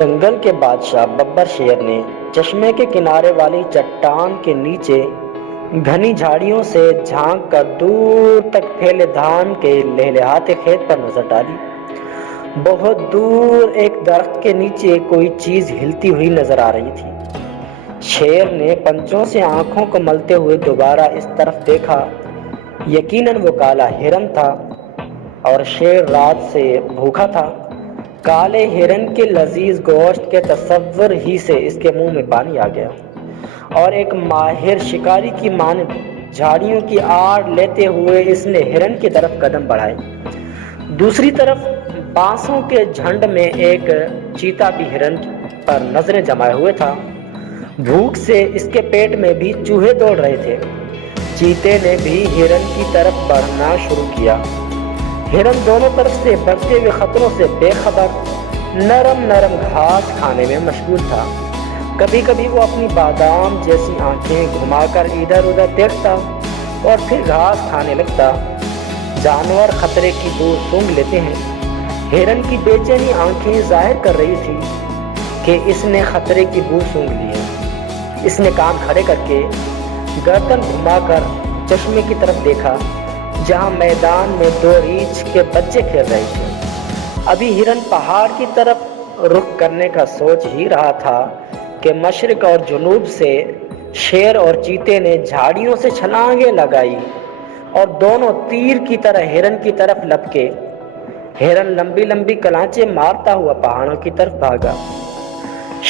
جنگل کے بادشاہ ببر شیر نے چشمے کے کنارے والی چٹان کے نیچے گھنی جھاڑیوں سے جھانک کر دور تک پھیلے دھان کے لہلہاتے کھیت پر نظر ڈالی۔ بہت دور ایک درخت کے نیچے کوئی چیز ہلتی ہوئی نظر آ رہی تھی۔ شیر نے پنجوں سے آنکھوں کو ملتے ہوئے دوبارہ اس طرف دیکھا۔ یقیناً وہ کالا ہرن تھا، اور شیر رات سے بھوکا تھا۔ کالے ہرن کے لذیذ گوشت کے تصور ہی سے اس کے منہ میں پانی آ گیا، اور ایک ماہر شکاری کی مانند جھاڑیوں کی آڑ لیتے ہوئے اس نے ہرن کی طرف قدم بڑھائے۔ دوسری طرف بانسوں کے جھنڈ میں ایک چیتا بھی ہرن پر نظریں جمائے ہوئے تھا۔ بھوک سے اس کے پیٹ میں بھی چوہے دوڑ رہے تھے۔ چیتے نے بھی ہرن کی طرف بڑھنا شروع کیا۔ ہرن دونوں طرف سے بڑھتے ہوئے خطروں سے بے خبر نرم نرم گھاس کھانے میں مشغول تھا۔ کبھی کبھی وہ اپنی بادام جیسی آنکھیں گھما کر ادھر ادھر دیکھتا اور پھر گھاس کھانے لگتا۔ جانور خطرے کی بو سونگھ لیتے ہیں۔ ہرن کی بے چینی آنکھیں ظاہر کر رہی تھی کہ اس نے خطرے کی بو سونگھ لی ہے۔ اس نے کان کھڑے کر کے گردن گھما کر چشمے کی طرف دیکھا، جہاں میدان میں دو ریچھ کے بچے کھیل رہے تھے۔ ابھی ہرن پہاڑ کی طرف رخ کرنے کا سوچ ہی رہا تھا کہ مشرق اور جنوب سے شیر اور چیتے نے جھاڑیوں سے چھلانگیں لگائی اور دونوں تیر کی طرح ہرن کی طرف لپکے۔ ہرن لمبی لمبی کلانچیں مارتا ہوا پہاڑوں کی طرف بھاگا۔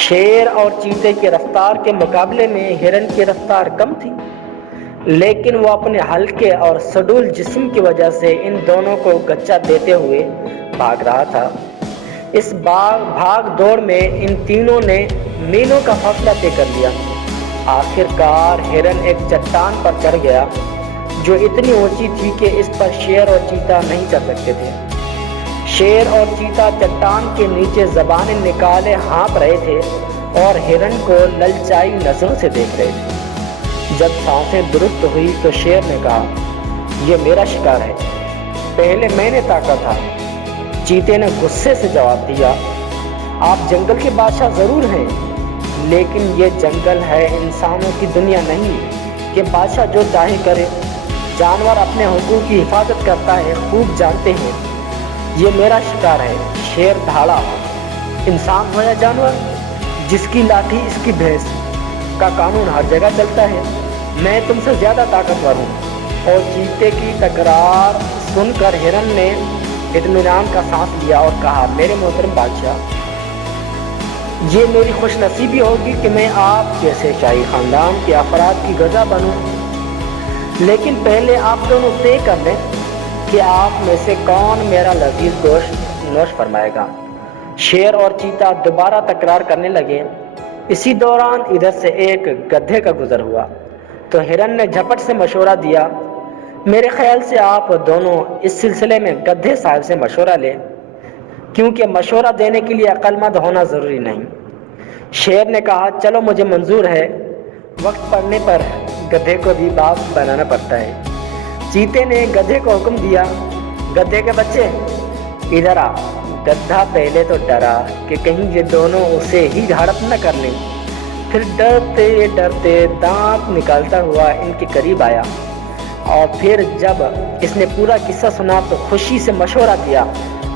شیر اور چیتے کی رفتار کے مقابلے میں ہرن کی رفتار کم تھی، لیکن وہ اپنے ہلکے اور سڈول جسم کی وجہ سے ان دونوں کو گچا دیتے ہوئے بھاگ رہا تھا۔ اس بھاگ دوڑ میں ان تینوں نے میلوں کا فاصلہ طے کر لیا۔ آخر کار ہرن ایک چٹان پر چڑھ گیا جو اتنی اونچی تھی کہ اس پر شیر اور چیتا نہیں چڑھ سکتے تھے۔ شیر اور چیتا چٹان کے نیچے زبانیں نکالے ہانپ رہے تھے اور ہرن کو للچائی نظروں سے دیکھ رہے تھے۔ جب سانسیں درست ہوئی تو شیر نے کہا، یہ میرا شکار ہے، پہلے میں نے تاکا تھا۔ چیتے نے غصے سے جواب دیا، آپ جنگل کے بادشاہ ضرور ہیں، لیکن یہ جنگل ہے، انسانوں کی دنیا نہیں کہ بادشاہ جو چاہے کرے۔ جانور اپنے حقوق کی حفاظت کرتا ہے، خوب جانتے ہیں۔ یہ میرا شکار ہے۔ شیر دھاڑا، انسان ہو یا جانور، جس کی لاٹھی اس کی بھینس کا قانون ہر جگہ چلتا ہے۔ میں تم سے زیادہ طاقتور ہوں۔ اور چیتے کی تکرار سن کر ہرن نے اطمینان کا سانس لیا اور کہا، میرے محترم بادشاہ، یہ میری خوش نصیبی ہوگی کہ میں آپ جیسے شاہی خاندان کے افراد کی غذا بنوں، لیکن پہلے آپ دونوں طے کر لیں کہ آپ میں سے کون میرا لذیذ گوشت نوش فرمائے گا۔ شیر اور چیتا دوبارہ تکرار کرنے لگے۔ اسی دوران ادھر سے ایک گدھے کا گزر ہوا تو ہرن نے جھپٹ سے مشورہ دیا، میرے خیال سے آپ دونوں اس سلسلے میں گدھے صاحب سے مشورہ لیں، کیونکہ مشورہ دینے کے لیے عقل مند ہونا ضروری نہیں۔ شیر نے کہا، چلو مجھے منظور ہے، وقت پڑنے پر گدھے کو بھی باپ بنانا پڑتا ہے۔ چیتے نے گدھے کو حکم دیا، گدھے کے بچے ادھر آ۔ گدھا پہلے تو ڈرا کہ کہیں یہ دونوں اسے ہی ہڑپ نہ کر لیں، پھر ڈرتے ڈرتے دانت نکالتا ہوا ان کے قریب آیا، اور پھر جب اس نے پورا قصہ سنا تو خوشی سے مشورہ دیا،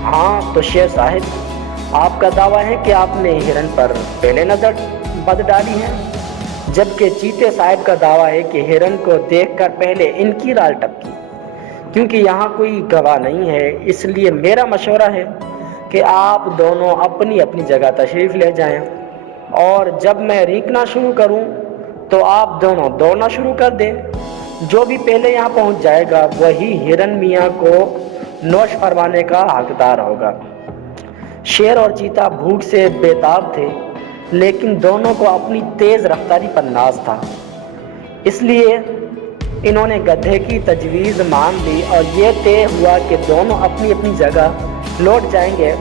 ہاں تو شیر صاحب، آپ کا دعویٰ ہے کہ آپ نے ہرن پر پہلے نظر بد ڈالی ہے، جبکہ چیتے صاحب کا دعویٰ ہے کہ ہرن کو دیکھ کر پہلے ان کی رال ٹپکی۔ کیونکہ یہاں کوئی گواہ نہیں ہے، اس لیے میرا مشورہ ہے کہ آپ دونوں اپنی اپنی جگہ تشریف لے جائیں، اور جب میں رینکنا شروع کروں تو آپ دونوں دوڑنا شروع کر دیں۔ جو بھی پہلے یہاں پہنچ جائے گا وہی ہرن میاں کو نوش فرمانے کا حقدار ہوگا۔ شیر اور چیتا بھوک سے بےتاب تھے، لیکن دونوں کو اپنی تیز رفتاری پر ناز تھا، اس لیے انہوں نے گدھے کی تجویز مان لی اور یہ طے ہوا کہ دونوں اپنی اپنی جگہ لوٹ جائیں گے،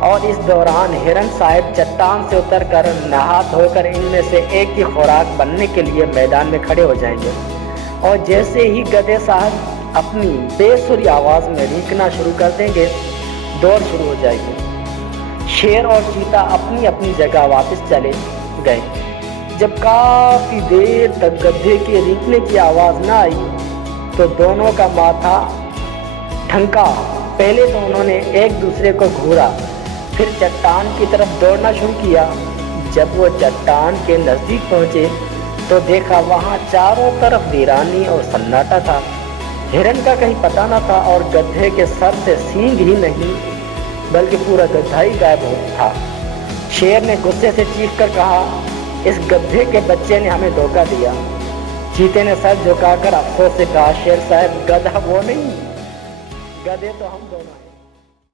اور اس دوران ہرن صاحب چٹان سے اتر کر نہا دھو کر ان میں سے ایک کی خوراک بننے کے لیے میدان میں کھڑے ہو جائیں گے، اور جیسے ہی گدھے صاحب اپنی بے سری آواز میں رینکنا شروع کر دیں گے، دوڑ شروع ہو جائے گی۔ شیر اور چیتا اپنی اپنی جگہ واپس چلے گئے۔ جب کافی دیر تک گدھے کے رینکنے کی آواز نہ آئی تو دونوں کا ماتھا ٹھنکا۔ پہلے تو انہوں نے ایک دوسرے کو گھورا، پھر چٹان کی طرف دوڑنا شروع کیا۔ جب وہ چٹان کے نزدیک پہنچے تو دیکھا وہاں چاروں طرف ویرانی اور سناٹا تھا۔ ہرن کا کہیں پتہ نہ تھا اور گدھے کے سر سے سینگ ہی نہیں بلکہ پورا گدھا ہی غائب ہو تھا۔ شیر نے غصے سے چیخ کر کہا، اس گدھے کے بچے نے ہمیں دھوکہ دیا۔ چیتے نے سر جھکا کر افسوس سے کہا، شیر صاحب گدھا وہ نہیں، گدھے تو ہم دونوں ہیں۔